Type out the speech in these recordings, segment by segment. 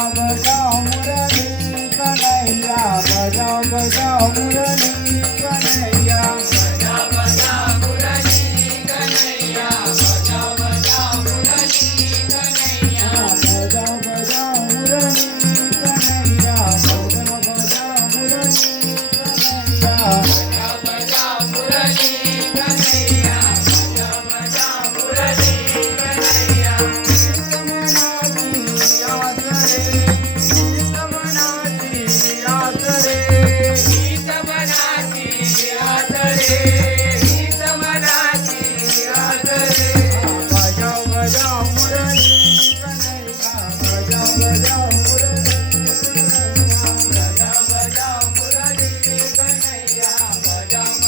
बजाव बजाव मुरली कन्हैया बजाव बजाव मुरली कन्हैया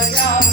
我